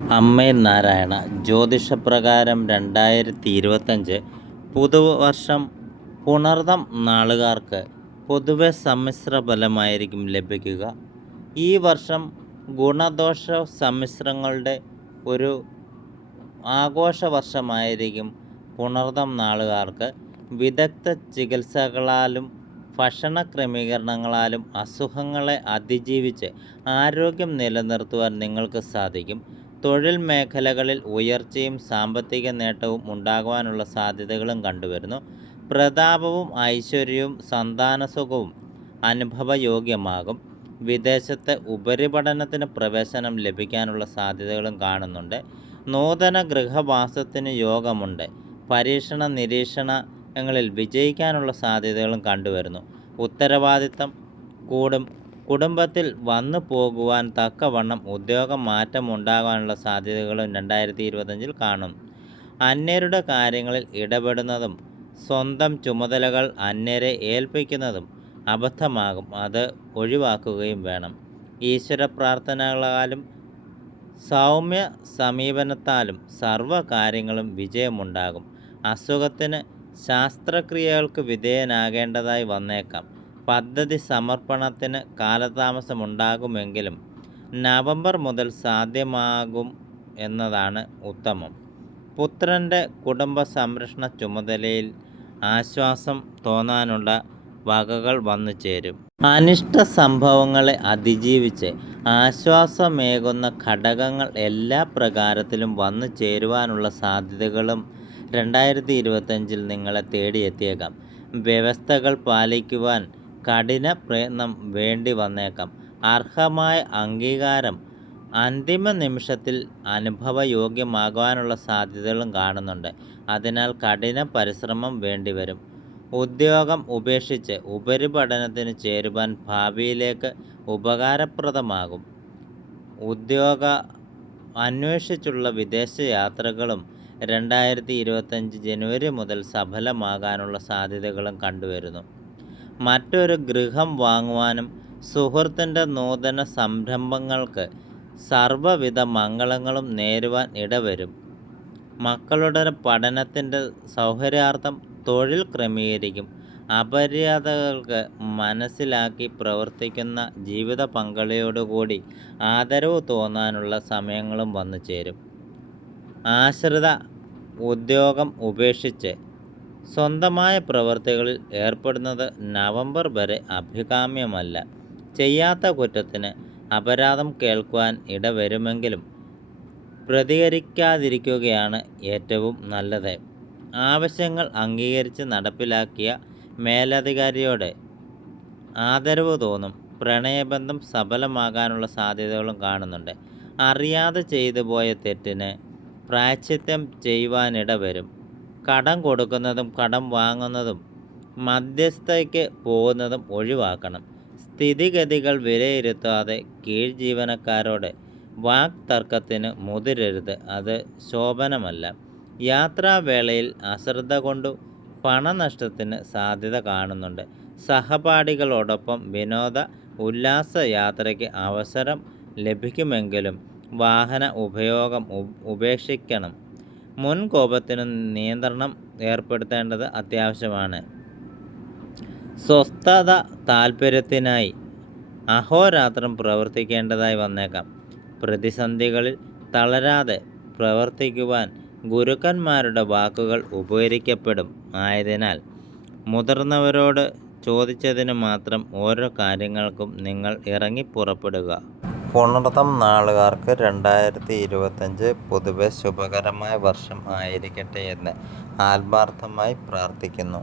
അമ്മേ നാരായണ ജ്യോതിഷപ്രകാരം രണ്ടായിരത്തി ഇരുപത്തഞ്ച് പുതുവർഷം പുണർതം നാളുകാർക്ക് പൊതുവെ സമ്മിശ്ര ഫലമായിരിക്കും ലഭിക്കുക. ഈ വർഷം ഗുണദോഷ സമ്മിശ്രങ്ങളുടെ ഒരു ആഘോഷ വർഷമായിരിക്കും പുണർതം നാളുകാർക്ക്. വിദഗ്ധ ചികിത്സകളാലും ഭക്ഷണ ക്രമീകരണങ്ങളാലും അസുഖങ്ങളെ അതിജീവിച്ച് ആരോഗ്യം നിലനിർത്തുവാൻ നിങ്ങൾക്ക് സാധിക്കും. തൊഴിൽ മേഖലകളിൽ ഉയർച്ചയും സാമ്പത്തിക നേട്ടവും ഉണ്ടാകുവാനുള്ള സാധ്യതകളും കണ്ടുവരുന്നു. പ്രതാപവും ഐശ്വര്യവും സന്താനസുഖവും അനുഭവയോഗ്യമാകും. വിദേശത്തെ ഉപരിപഠനത്തിന് പ്രവേശനം ലഭിക്കാനുള്ള സാധ്യതകളും കാണുന്നുണ്ട്. നൂതന ഗൃഹവാസത്തിന് യോഗമുണ്ട്. പരീക്ഷണ നിരീക്ഷണങ്ങളിൽ വിജയിക്കാനുള്ള സാധ്യതകളും കണ്ടുവരുന്നു. ഉത്തരവാദിത്തം കൂടും കുടുംബത്തിൽ വന്നു പോകുവാൻ തക്കവണ്ണം ഉദ്യോഗം മാറ്റമുണ്ടാകാനുള്ള സാധ്യതകളും രണ്ടായിരത്തി ഇരുപത്തഞ്ചിൽ കാണും. അന്യരുടെ കാര്യങ്ങളിൽ ഇടപെടുന്നതും സ്വന്തം ചുമതലകൾ അന്യരെ ഏൽപ്പിക്കുന്നതും അബദ്ധമാകും. അത് ഒഴിവാക്കുകയും വേണം. ഈശ്വര പ്രാർത്ഥനകളാലും സൗമ്യ സമീപനത്താലും സർവ കാര്യങ്ങളും വിജയമുണ്ടാകും. അസുഖത്തിന് ശാസ്ത്രക്രിയകൾക്ക് വിധേയനാകേണ്ടതായി വന്നേക്കാം. പദ്ധതി സമർപ്പണത്തിന് കാലതാമസമുണ്ടാകുമെങ്കിലും നവംബർ മുതൽ സാധ്യമാകും എന്നതാണ് ഉത്തമം. പുത്രന്റെ കുടുംബ സംരക്ഷണ ചുമതലയിൽ ആശ്വാസം തോന്നാനുള്ള വകകൾ വന്നു ചേരും. അനിഷ്ട സംഭവങ്ങളെ അതിജീവിച്ച് ആശ്വാസമേകുന്ന ഘടകങ്ങൾ എല്ലാ പ്രകാരത്തിലും വന്നു ചേരുവാനുള്ള സാധ്യതകളും രണ്ടായിരത്തി ഇരുപത്തഞ്ചിൽ നിങ്ങളെ തേടിയെത്തിയേക്കാം. വ്യവസ്ഥകൾ പാലിക്കുവാൻ കഠിന പ്രയത്നം വേണ്ടി വന്നേക്കാം. അർഹമായ അംഗീകാരം അന്തിമ നിമിഷത്തിൽ അനുഭവയോഗ്യമാകാനുള്ള സാധ്യതകളും കാണുന്നുണ്ട്. അതിനാൽ കഠിന പരിശ്രമം വേണ്ടിവരും ഉദ്യോഗം ഉപേക്ഷിച്ച് ഉപരിപഠനത്തിന് ചേരുവാൻ ഭാവിയിലേക്ക് ഉപകാരപ്രദമാകും. ഉദ്യോഗ അന്വേഷിച്ചുള്ള വിദേശ യാത്രകളും രണ്ടായിരത്തി ഇരുപത്തഞ്ച് ജനുവരി മുതൽ സഫലമാകാനുള്ള സാധ്യതകളും കണ്ടുവരുന്നു. മറ്റൊരു ഗൃഹം വാങ്ങുവാനും സുഹൃത്തിന്റെ നൂതന സംരംഭങ്ങൾക്ക് സർവവിധ മംഗളങ്ങളും നേരുവാൻ ഇടവരും. മക്കളുടെ പഠനത്തിന്റെ സൗകര്യാർത്ഥം തൊഴിൽ ക്രമീകരിക്കും. അപര്യാദകൾക്ക് മനസ്സിലാക്കി പ്രവർത്തിക്കുന്ന ജീവിത പങ്കാളിയോടുകൂടി ആദരവ് തോന്നാനുള്ള സമയങ്ങളും വന്നു ചേരും ആശ്രിത ഉദ്യോഗം ഉപേക്ഷിച്ച് സ്വന്തമായ പ്രവൃത്തികളിൽ ഏർപ്പെടുന്നത് നവംബർ വരെ അഭികാമ്യമല്ല. ചെയ്യാത്ത കുറ്റത്തിന് അപരാധം കേൾക്കുവാൻ ഇടവരുമെങ്കിലും പ്രതികരിക്കാതിരിക്കുകയാണ് ഏറ്റവും നല്ലത്. ആവശ്യങ്ങൾ അംഗീകരിച്ച് നടപ്പിലാക്കിയ മേലധികാരിയോട് ആദരവ് തോന്നും പ്രണയബന്ധം സഫലമാകാനുള്ള സാധ്യതകളും കാണുന്നുണ്ട്. അറിയാതെ ചെയ്തു പോയ തെറ്റിന് പ്രായച്ചിത്യം ചെയ്യുവാനിട വരും കടം കൊടുക്കുന്നതും കടം വാങ്ങുന്നതും മധ്യസ്ഥയ്ക്ക് പോകുന്നതും ഒഴിവാക്കണം. സ്ഥിതിഗതികൾ വിലയിരുത്താതെ കീഴ് ജീവനക്കാരോട് വാക്തർക്കത്തിന് മുതിരരുത്. അത് ശോഭനമല്ല. യാത്രാവേളയിൽ അശ്രദ്ധ കൊണ്ടു പണനഷ്ടത്തിന് സാധ്യത കാണുന്നുണ്ട്. സഹപാഠികളോടൊപ്പം വിനോദ ഉല്ലാസ യാത്രയ്ക്ക് അവസരം ലഭിക്കുമെങ്കിലും വാഹന ഉപയോഗം ഉപേക്ഷിക്കണം. മുൻകോപത്തിന് നിയന്ത്രണം ഏർപ്പെടുത്തേണ്ടത് അത്യാവശ്യമാണ്. സ്വസ്ഥത താൽപ്പര്യത്തിനായി അഹോരാത്രം പ്രവർത്തിക്കേണ്ടതായി വന്നേക്കാം. പ്രതിസന്ധികളിൽ തളരാതെ പ്രവർത്തിക്കുവാൻ ഗുരുക്കന്മാരുടെ വാക്കുകൾ ഉപകരിക്കപ്പെടും. ആയതിനാൽ മുതിർന്നവരോട് ചോദിച്ചതിന് മാത്രം ഓരോ കാര്യങ്ങൾക്കും നിങ്ങൾ ഇറങ്ങി പുറപ്പെടുക. പുണർതം നാളുകാർക്ക് രണ്ടായിരത്തി ഇരുപത്തഞ്ച് പൊതുവെ ശുഭകരമായ വർഷം ആയിരിക്കട്ടെ എന്ന് ആത്മാർത്ഥമായി പ്രാർത്ഥിക്കുന്നു.